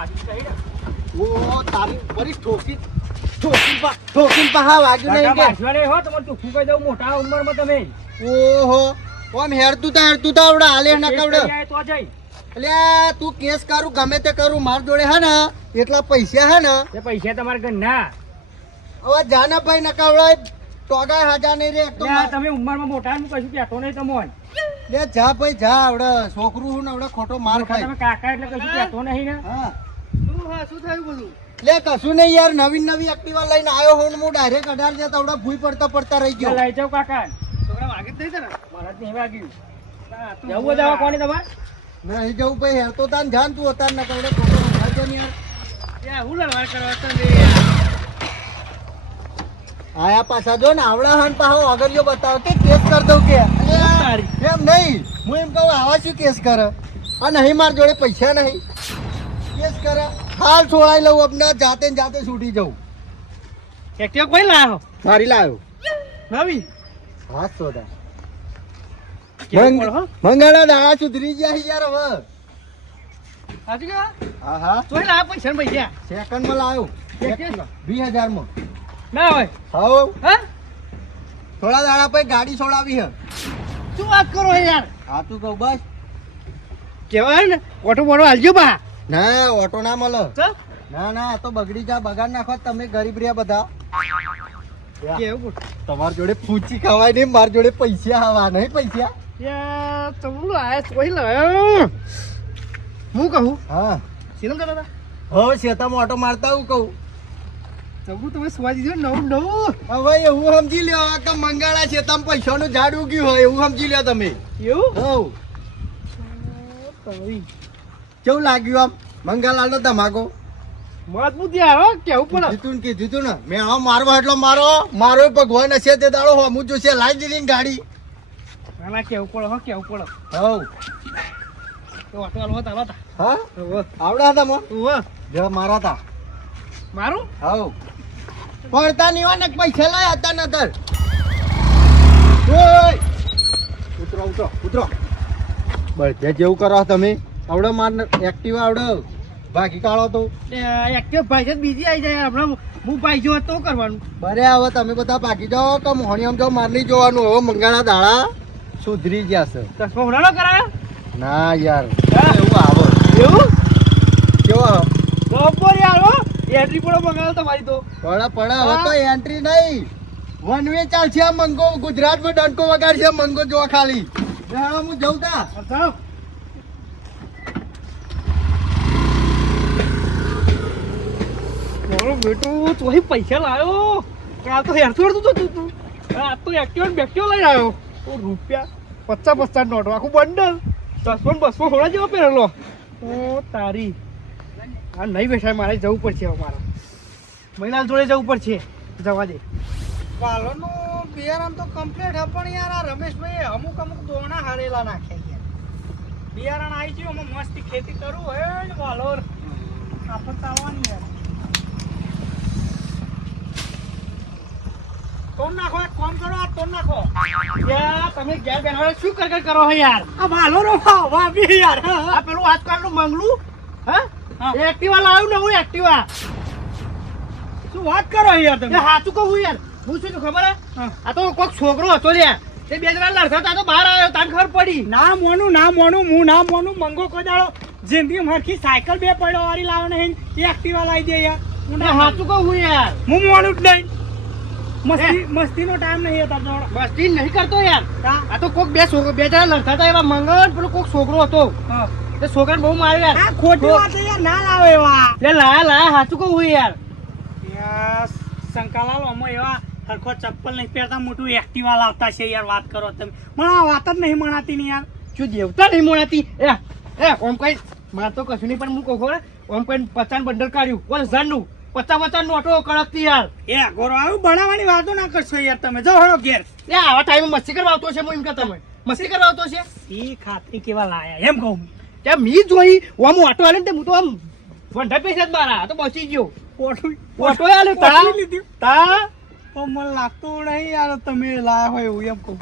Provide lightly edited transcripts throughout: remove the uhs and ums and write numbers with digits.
ઓ તારી બરી ઠોકીન પા વાગ્યું નહીં કે હો તમે તું કહી દઉં મોટા ઉંમરમાં તમે ઓહો ઓમ હેરતું તા આવડે હાલે ના કવડે તો જઈ એટલે તું કેસ કરું ગમે તે કરું માર જોડે હે ને એટલા પૈસા હે ને તે પૈસા તમારે ઘર ના હવે જાના ભાઈ ના કવડે ટોગા હાજા નહીં રે તો તમે ઉંમરમાં મોટા હું કશું કહેતો નહીં તમોન લે જા ભાઈ જા આવડે છોકરું હું ને આવડે ખોટો માર ખાય તમે કાકા એટલે કશું કહેતો નહીં ને હા શું થયું બધું લે કશું નહીં યાર નવી એક્ટિવા લઈને આવ્યો હું હું ડાયરેક્ટ 18 જતા આવડા ભૂઈ પડતા રહી ગયો લઈ જાવ કાકા છોકરા વાગે જ નહીં ને મારા જ નહીં વાગ્યું જવું દવા કોની તમારે નહીં જવું ભાઈ હેર તો તાન જાન તું અતાર ના કવડે ખોટો ઉઠાડજો ને યાર હું લડવા કરવા તમે આયા પાછા જો ને આવડા હન પાહો અગરિયો બતાવો કે કેસ કર દઉં કે એમ નહીં હું એમ કહું આવા શું કેસ કરે આ નહીં માર જોડે પૈસા નહીં કેસ કરે હાલ છોડાઈ લઉં અપના જાતે છૂટી જાઉં એક્ટિવા કોઈ લાયો મારી લાવ્યો નવી હાથ સોદા મંગળા દાડા સુધરી ગયા યાર હવે સાચું કે હા તોય લાયા પૈસા પૈસા સેકન્ડ માં લાવ્યો 20,000 માં ના હોય હા હા થોડા દાડા પછી ગાડી છોડાવી હે શું વાત કરો યાર હા તું કહું બસ કેવાય ને ઓટો બોટો હાલજો બા ના ઓટો ના મળે તો ના આ તો બગડી જા બગાડ નાખો તમે ગરીબ રહ્યા બધા કેવું તમાર જોડે પૂછી ખવાય નહીં માર જોડે પૈસા હવા નહીં પૈસા યાર તમલો આયા કોઈ લાયો હું કહું હા સિરમ કરતા હો શેતામાં ઓટો મારતા હું કહું તમલું તમે સુવા દીધો નવું હવે એવું સમજી લ્યો આ તો મંગાળા શેતામાં પૈસાનું ઝાડ ઉગ્યું હોય એવું સમજી લ્યો તમે એવું હવ તવી કેવું લાગ્યું આમ મંગાલાલનો ધમાકો મજબૂત યાર હો કેવું પડે કીધું ને મેં આ મારવા એટલો મારો ભગવાન હશે તે દાડો હમું જોશે લાઈ દીધી ગાડી ના કેવું પડે હો કેવું પડે હવ તો ઓટો હાલવા તાલા તા હા આવડા હતા મો જ મારા તા મારું હવ પડતા નહીં હોય ને પૈસા લાય હતા નતર ઉતરો બળદે જેવું કરો તમે આવડે માર એક્ટિવા આવડે બાકી કાઢો તો એક્ટિવ ભાઈ છે બીજી આવી જાય હમણાં હું ભાઈ જો તો કરવાનું બરે હવે તમે બધા ભાગી જાઓ કે મોહણી આમ જાઓ માર નહીં જોવાનું હવે મંગાણા દાડા સુધરી ગયા છે ચશ્મા ઉડાડો કરાયો ના યાર એવું આવે એવું કેવો આવે બપોર યાર હો એન્ટ્રી પડો મંગાવો તમારી તો પડા હવે તો એન્ટ્રી નહીં વન વે ચાલશે આ મંગો ગુજરાતમાં ડંકો વગાડશે મંગો જોવા ખાલી હું જઉં તા મારો બેટો તોય પૈસા લાવ્યો આ તો હેરતું હેરતું તો તું આ તો એક્ટિવા બેક્ટિવા લઈને આવ્યો તો રૂપિયા 50 નોટો આખું બંડલ 10-200 થોડા જેવો પહેરેલો ઓ તારી આ નહીં બેસાય મારે જવું પડશે હવે મારે મહિના જોડે જવું પડશે જવા દે વાલોનું બિયારણ તો કમ્પ્લીટ હે પણ યાર આ રમેશભાઈ અમુક દોણા હારેલા નાખે યાર બિયારણ આવી ગયું અમે મસ્તી ખેતી કરું હે ને વાલોર આપણે ચાલવાની યાર તોડ નાખો એક કામ કરો આ તોડ નાખો યાર તમે ઘેર બેઠા શું કરો હે યાર આ વાલોરો વાવી યાર આ પેલું આજકાલનું મંગલું હા એક્ટિવા લાવ્યું ને હું એક્ટિવા શું વાત કરો યાર તમે સાચું કહું યાર હું શું ખબર હે આ તો કોઈક છોકરો હતો લ્યા તે બે જણા લડતા હતા તો બહાર આવ્યો તને ખબર પડી ના મોનું હું ના મોનું મંગો કોદાળો જિંદગી મરખી સાયકલ બે પડ્યો વાળી લાવો નહીં એક્ટિવા લાવી દે યાર હું સાચું કહું યાર હું મોનું જ નહીં મસ્તીનો ટાઈમ નહીં હતો મસ્તી નહીં કરતો યાર આ તો કોઈક બે જણા લડતા હતા એવા મંગો પેલો કોઈક છોકરો હતો તે છોકરાને બહુ માર્યો યાર ખોટી વાત યાર ના લાવે એવા લે લાયા સાચું કહું યાર શંકાલાલ અમે એવા સરખો ચપ્પલ નહીં પહેરતા મોટું એક્ટિવા લાવતા છે યાર વાત કરો તમે મને આ વાત જ નહીં મણાતી ને યાર શું દેવતા નહીં મણાતી એ ઓમ કઈ માર તો કશું નહીં પણ હું કહું ખબર ઓમ કઈ 50 બંડલ કાઢ્યું 1000 50 નોટો કડકતી યાર એ ગોરો આવું બનાવવાની વાતો ના કરશો યાર તમે જાઓ હળો ઘેર એ આવા ટાઈમે મસ્તી કરવા આવતો છે હું એમ કે તમે મસ્તી કરવા આવતો છે ઈ ખાતરી કેવા લાયા એમ કહું કે મી જોઈ ઓમ ઓટો આલે ને હું તો આમ વંઢા પૈસા જ મારા તો બચી ગયો ઓટો આલે તા મને લાગતું નહીં યાર તમે લાયા હોય એવું એમ કહું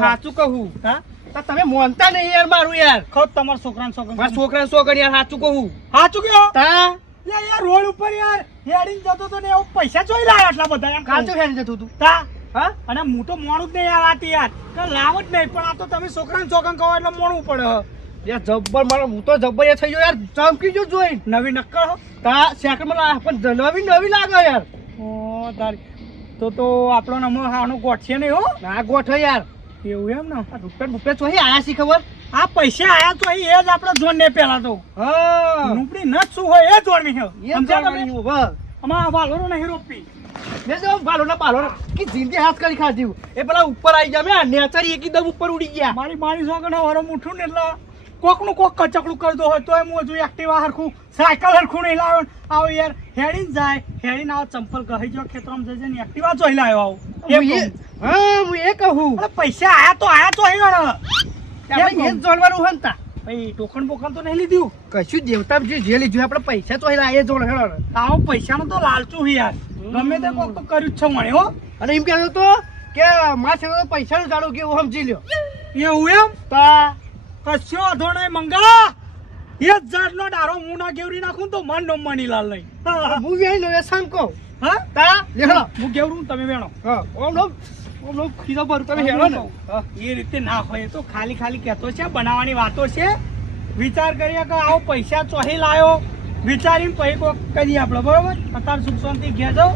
સાચું કહું હા તો તમે મોનતા નહીં યાર મારું યાર ખોદ તમારા છોકરાને છોકરા મારા છોકરા છોકરી યાર સાચું કહું સાચું કયો તા લે યાર રોડ ઉપર યાર હેડીને જતો તો ને એવું પૈસા ચોઈ લાવ્યા આટલા બધા એમ કાચું ખેડી જતું તું તા હા અને હું તો મોડું જ નહીં યાર આતી યાર કે લાવ જ નહીં પણ આ તો તમે છોકરાને છોકરા કહો એટલે મોડું પડે યાર જબ્બર મારો હું તો જબ્બર એ થઈ ગયો યાર ચમકી જો જોઈ નવી નક્કર હો તા સેકન્ડ માં પણ નવી લાગે યાર ઓ તારી તો આપણો નમો હાનો ગોઠશે નહીં હો ના ગોઠો યાર એવું એમ ને આ રૂપિયા ચોહી આયા સી ખબર આ પૈસા આયા તો એ જ આપણે જોન ને પેલા તો હા રૂપડી નત શું હોય એ જોડવી છે એ સમજાણો જાણવાની તમે? હું બસ આમાં વાલોરો નહીં રોપી મેં તો પાલો કે જિંદગી હાથ કરી ખાધી એ પેલા ઉપર આવી ગયા મેં નેચરી એકદમ ઉપર ઉડી ગયા મારી મારી સોગનો હરો મુઠું ને એટલે કોકનું કોક કચકડું કરતો હોય તોય હું હજુ એક્ટિવા હરખું સાયકલ હરખું નહીં લાવ્યો આવો યાર હેડીને જાય હેડીને આવો ચંપલ કહી જો ખેતરમાં જજે ને એક્ટિવા જોઈ લાવ્યો આવો હું એ કહું અરે પૈસા આયા તો આયા ચોઈ ગણ આપણે એ જ જોડવાનું હંતા ભાઈ ટોકન બોકન તો નહીં લીધું કશું દેવતા જે લીધું આપણે પૈસા તો એ જોડ હેડો આવો પૈસાનો તો લાલચું છે યાર ગમે તે કોક તો કર્યું જ છે મને હો અને એમ કહેતો તો કે માર છે પૈસાનું જાડું કે એવું સમજી લ્યો એવું એમ તા કશો વાંધો નહીં મંગા એ જ જાતનો ડારો હું ના ગેવરી નાખું તો મન નો મનીલાલ નહીં હું વ્યાઈ લો એ સામ કહું હા તા લેખડો હું ગેવરું તમે વેણો હા ઓમ લો કીધો પર તમે હેડો ને એ રીતે ના હોય એ તો ખાલી ખાલી કહેતો છે બનાવવાની વાતો છે વિચાર કરીએ કે આવો પૈસા ચોહી લાયો વિચારીને પછી કોક કરીએ આપણે બરોબર અત્યારે સુખ શાંતિ ઘેર જાઓ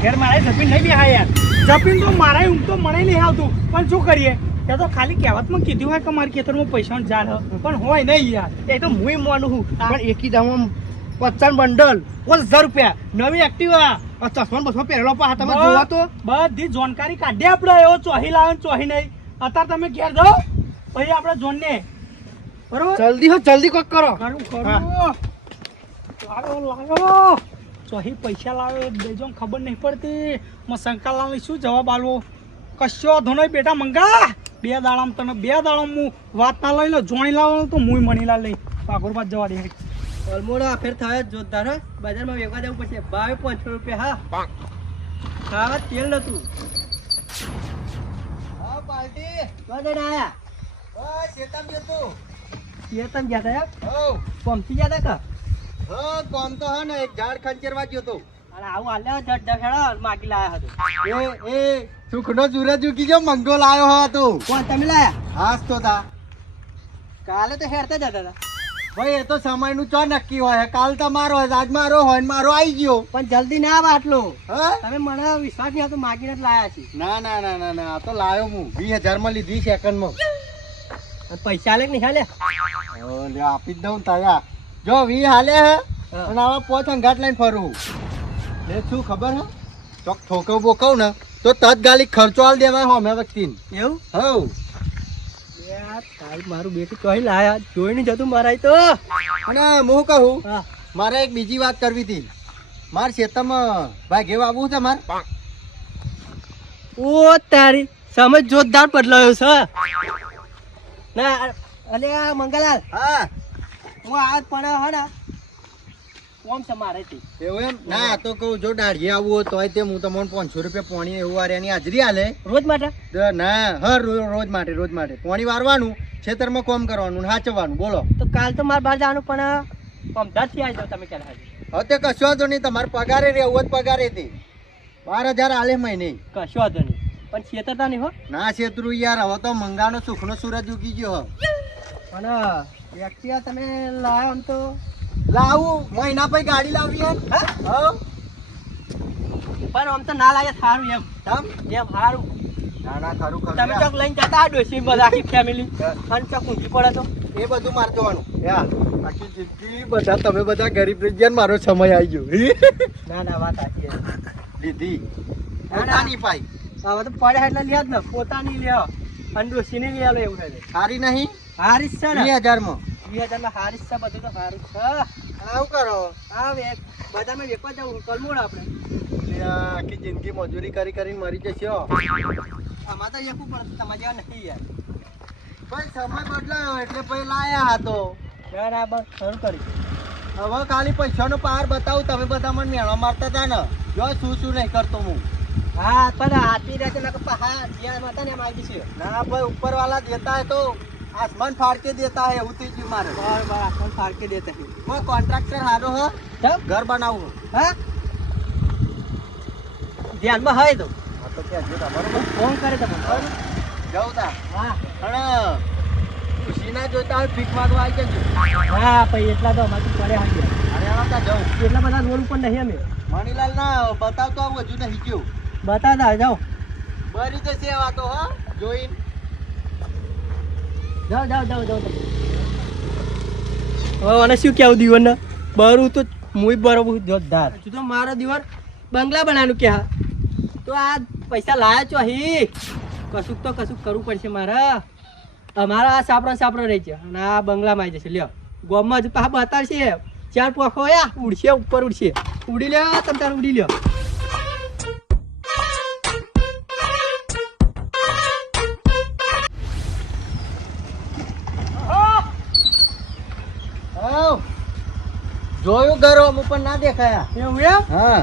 ઘેર મારે જમીન નહીં બેહા યાર જપીન તો મારા ઊંઘ તો મને નહીં આવતું પણ શું કરીએ ત્યાં તો ખાલી કહેવતમાં કીધું હોય કે મારા ખેતરમાં પૈસાનો જાળ હ પણ હોય નહીં યાર એ તો હું માનું છું પણ એકી દામમાં 50 બંડલ 5000 રૂપિયા નવી એક્ટિવા ચશ્મા બસમાં પહેરેલો પા તમે જોવા તો બધી જાણકારી કાઢીએ આપણે એવો ચોહી લાવે ને ચોહી નહીં અત્યારે તમે ઘેર જાઓ પછી આપણે જોનને બરોબર જલ્દી કોક કરો કરું હા. લાવ્યો ચોહી પૈસા લાવ્યો દેજો ખબર નહીં પડતી માં શંકરલાલ શું જવાબ આલવો કશો વાંધો નહીં બેટા મંગા બે દાડામાં તને બે દાડામાં હું વાત ના લઈ લો જોણી લાવવાનું તો હું મણીલાલ લઈ પાગોરબાદ જવા દે અલમોડા ફેર થાય જોરદાર બજારમાં વેચવા જવું પડશે ભાવે 500 રૂપિયા હા ખાવા તેલ નતું હા પાર્ટી વગર આયા બસ શેતામ જતો એ તમે ગયા હતા હો પંપી ગયા હતા હા કોમ તો હે ને એક ઝાડ ખંચેરવા ગયો તો અરે આવું હાલ્યા જડ હેડા માગી લાયા હતો એ સુખનો સૂરજ ઉગી ગયો મંગો લાયો હતો કોણ તમે લાયા હાસ તો તા કાલે તો હેરતા જતા હતા ભાઈ એ તો સમયનું ચો નક્કી હોય કાલ તમારો હોય આજ મારો હોય ને મારો આવી ગયો પણ જલ્દી ના આવે આટલો હા તમે મને વિશ્વાસ નહીં આવતો માગીને જ લાયા છે ના ના ના ના ના આ તો લાયો હું 20000 માં લીધી સેકન્ડ માં અને પૈસા આલે કે નહીં હાલે ઓ લે આપી જ દઉં તારા જો 20 હાલે હે હા. અને આવા પોચ અંગાટ લઈને ફરું લે શું ખબર હે ચોક ઠોકવ બોકવ ને તો તત્કાલિક ખર્ચો આલ દેવાય હો મેં વખતી એવું હવ મારું બેટું કહી લાયા જોઈ નહીં જતું મારા તો અને હું કહું હા મારે એક બીજી વાત કરવી હતી માર ખેતરમાં ભાઈ ઘેવા આવવું છે માર ઓ તારી સમજ જોરદાર બદલાયો છે ના અલે આ મંગલાલ હા હું આ પણ હે ને કોમ છે મારે થી એવું એમ ના આ તો કહું જો દાઢીએ આવવું હોય તોય તે હું તમને 500 રૂપિયા પોણી એવું વાર્યાની હાજરી હાલે રોજ માટે તો ના હર રોજ માટે પોણી વારવાનું ખેતરમાં કોમ કરવાનું ને હાચવવાનું બોલો તો કાલ તો મારે બહાર જવાનું પણ અમદાવાદ થી આવી જાવ તમે ક્યારે હાજર હવે તે કશો વાંધો નહીં તમારે પગારે રહેવું જ પગારે તે 12000 હાલે મહિને કશો વાંધો નહીં પણ છેતરતા નહીં હો ના છેતરું યાર હવે તો મંગાનો સુખનો સૂરજ ઉગી ગયો અને એક્ટિવા તમે લાવ્યો આમ તો લાવું મહિના પછી ગાડી લાવી હા પણ આમ તો ના લાગે સારું એમ તમ એમ સારું ના ના ખરું ખરું તમે ચોક લઈને જતા ડોસી બધા આખી ફેમિલી અને ચોક ઊંઘી પડે તો એ બધું મારે જોવાનું યાર આખી જિંદગી બધા તમે બધા ગરીબ રહી ગયા ને મારો સમય આવી ગયો ના ના વાત સાચી છે. લીધી ના, ના. પોતાની પાઈ હવે તો પડે એટલે લ્યા જ ને પોતાની લ્યો અને ડોસીને લઈ આલો એવું થાય સારી નહીં હારીસ છે ને 20000 માં 2000 માં હારીસ છે બધું તો હારું છે આવું કરો હા વેક બધામાં વેકવા જવું કલમોડ આપણે આખી જિંદગી મજૂરી કરીને મરી જશો આમાં તો એકું પડે તમારે જેવા નથી યાર પણ સમય બદલાયો એટલે પછી લાયા હતો બરાબર ખરું કરી હવે ખાલી પૈસાનો પાર બતાવું તમે બધા મને મેળો મારતા હતા ને જો શું નહીં કરતો હું હા પણ હાથી રહેશે ને હા જ્યાં હતા ને એમ આવી છે ના ભાઈ ઉપર વાલા દેતા હે તો આસમાન फाड़ के देता है એવું થઈ ગયું મારે બરાબર આસમાન ફાડ કે દેતા છે કોઈ કોન્ટ્રાક્ટર હારો હ ઘર બનાવવું હા ધ્યાનમાં હોય તો હા તો કે જો તમારો ફોન કરે તમે જાઉં તા હા અને ખુશીના જોઈતા હોય ભીખ માંગવા આવી જજો હા પછી એટલા તો અમારી પડે હાંગે અરે આવા તા જાઉં એટલા બધા રોડ ઉપર નહીં અમે મણીલાલ ના બતાવતો આવું હજુ નહીં ગયું બતાવતા જાઓ બરી જશે આ વાતો હા જોઈ જાઓ હવે મને શું કેવું દીવન બરું તો મુય બરોબર જોરદાર તું તો મારો દીવર બંગલા બનાવવાનું કે હા તો આ પૈસા લાયા છો હી કશુંક તો કશુંક કરવું પડશે મારે અમારા આ સાપરો રહી છે અને આ બંગલામાં આવી જશે લ્યો ગોમમાં હજુ પાછા બતાડશે ચાર પોખો યા ઉડશે ઉપર ઉડશે ઉડી લ્યો તમે તાર ઉડી લ્યો જોયું ઘરો અમુક પણ ના દેખાયા એવું એમ હા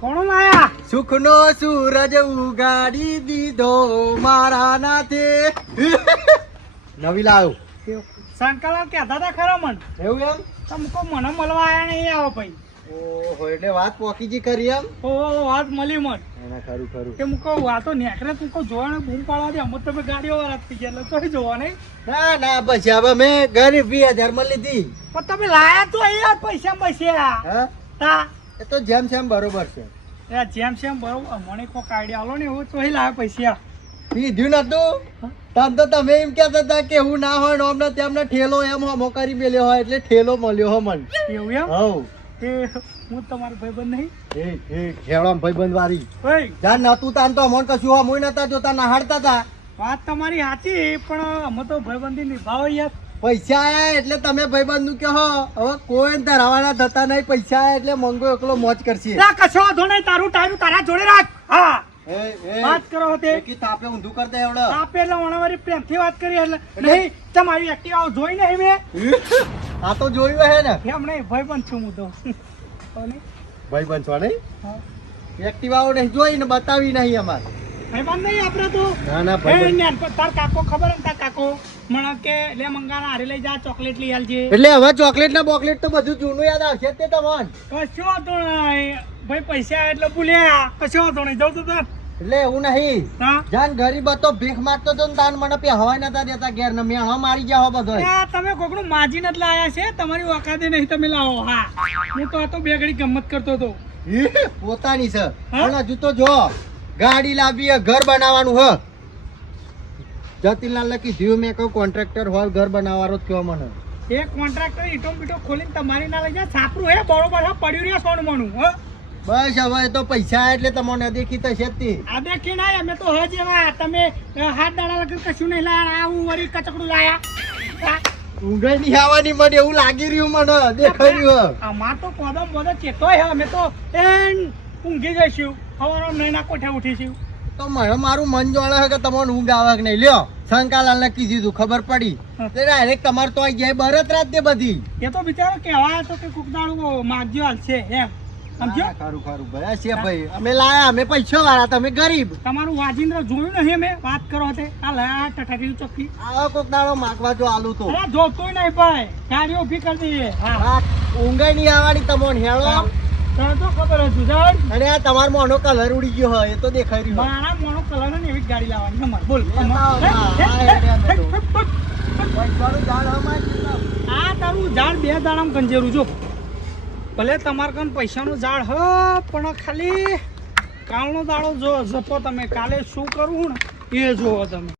કોણ લાયા સુખનો સૂરજ ઉગાડી દીધો મારા નાથે નવી લાવ્યો શંકરલાલ કહેતા હતા ખરા મન એવું એમ તમે કો મને મળવા આયા નહીં આવો ભાઈ ઓહો એટલે વાત પોકીજી કરી એમ ઓ વાત મળી મન એના ખરું ખરું કે મુકો વાતો નેકરે તું કો જોવાને બૂમ પાડવા દે અમુક તમે ગાડીઓ વાળા થઈ ગયા એટલે તો જોવા નહીં ના ના પછી હવે મેં ગરીબ 20,000 માં લીધી પણ તમે લાયા તો અહીંયા પૈસા પૈસા હા તા એ તો જેમ જેમ બરોબર છે એ જેમ સેમ બરોબર મને કોક આઈડિયા આલો ને એવું તો અહીં લાવે પૈસા કીધું નતું તમ તો તમે એમ કહેતા હતા કે હું ના હોય ને અમને તેમને ઠેલો એમ હમો કરી મેલ્યો હોય એટલે ઠેલો મળ્યો હો મન એવું એમ હવ એ હું તમારો ભાઈબંધ નહીં એ ખેવડામ ભાઈબંધ વાળી ઓય જાન નતું તાન તો અમોન કશું હમુય નતા જોતા નહાડતા હતા વાત તમારી સાચી પણ અમે તો ભાઈબંધી નિભાવો યાર પૈસા આયા એટલે તમે ભાઈબંધ નું કહો હવે કોઈ ધરાવાના થતા નહીં પૈસા આયા એટલે મંગો એકલો મોજ કરશે ના કશો વાંધો નહીં તારું ટાયરું તારા જોડે રાખ હા એ વાત કરો તે એકી તાપે ઊંધું કરતા એવડો આપે એટલે વણાવારી પ્રેમથી વાત કરી એટલે નહીં તમારી એક્ટિવા જોઈ નહીં મેં આ તો જોયું હે ને એમ નહીં ભાઈબંધ છું હું તો ભાઈબંધ છો નહીં હા. એક્ટિવાઓ નહીં જોઈ ને બતાવી નહીં અમાર ભાઈબંધ નહીં આપણે તો ના ના એ ભાઈબંધ ન્યાન પર તાર કાકો ખબર ને તાર કાકો મને કે લે મંગાના હારે લઈ જા ચોકલેટ લઈ આલજે એટલે હવે ચોકલેટ ને બોકલેટ તો બધું જૂનું યાદ આવશે તે તમને કશો વાંધો નહીં ભાઈ પૈસા એટલે ભૂલ્યા કશો વાંધો નહીં જાઉં તો તાર એટલે એવું નહીં હા જાન ગરીબ હતો ભીખ માંગતો તો ને તાન મને પે હવાય નતા દેતા ઘેર ને મેણો મારી જાવ બધો આ તમે કોકનું માજી નથી લાયા છે તમારી ઓકાદે નહીં તમે લાવો હા હું તો આ તો બે ઘડી ગમત કરતો હતો પોતાની છે હા? પણ હજુ તો જો ગાડી લાવી ઘર બનાવવાનું હ જતીનલાલ કીધું મેં કહું કોન્ટ્રાક્ટર હોય ઘર બનાવવાનો જ કયો મને એક કોન્ટ્રાક્ટર ઈટો બીટો ખોલીને તમારી ના લઈ જાય છાપરું હે બરોબર હે પડ્યું રહ્યા સોનું મણું હ બસ હવે તો પૈસા આયા એટલે તમને દેખી તો છે જ તે. આ દેખી ના અમે તો હજ એવા તમે હાથ દાડા લગન કશું નહીં લાયા આવું વળી કચકડું લાયા ઊંઘ નહીં આવવાની મને એવું લાગી રહ્યું મને દેખાઈ રહ્યું અમાર તો કોદમ બધો ચેતોય હે અમે તો એ ઊંઘી જઈશું સવારમાં નહીં ના કોઠે ઉઠીશું તો મને મારું મન જોડે છે કે તમને ઊંઘ આવે કે નહીં લ્યો શંકાલાલ ને કીધું તું ખબર પડી તે ડાયરેક્ટ તમારે તો આવી જાય બરત રાત દે બધી એ તો બિચારો કહેવાય તો કે કુકદાડું માગજો હાલશે એમ સમજો હા, ખરું ખરું ભાઈ આ છે ભાઈ અમે લાયા અમે પૈસા વાળા તમે ગરીબ તમારું વાજિંદ્ર જોયું નહીં અમે વાત કરો તે આ લયા ટટાકી ચોખ્ખી આવો કોક દાડો માગવા જો આલુ તો અરે જોતોય નહીં ભાઈ ગાડીઓ ઊભી કરી દઈએ હા આ ઊંઘ નહીં આવવાની તમને હેળો તને તો ખબર હશે જાણ અને આ તમારો મોનો કલર ઉડી ગયો હોય એ તો દેખાઈ રહ્યું હોય. મારા મોનો કલર ને એવી જ ગાડી લાવવાની અમાર બોલ લેતા આવો, પૈસાનું ઝાડ હમાય છે. આ તારું ઝાડ બે દાડામાં ગંજેરું જો ભલે તમારે કામ પૈસાનું ઝાડ હ પણ ખાલી કાલનો દાડો જો જપો તમે કાલે શું કરવું ને એ જોવો તમે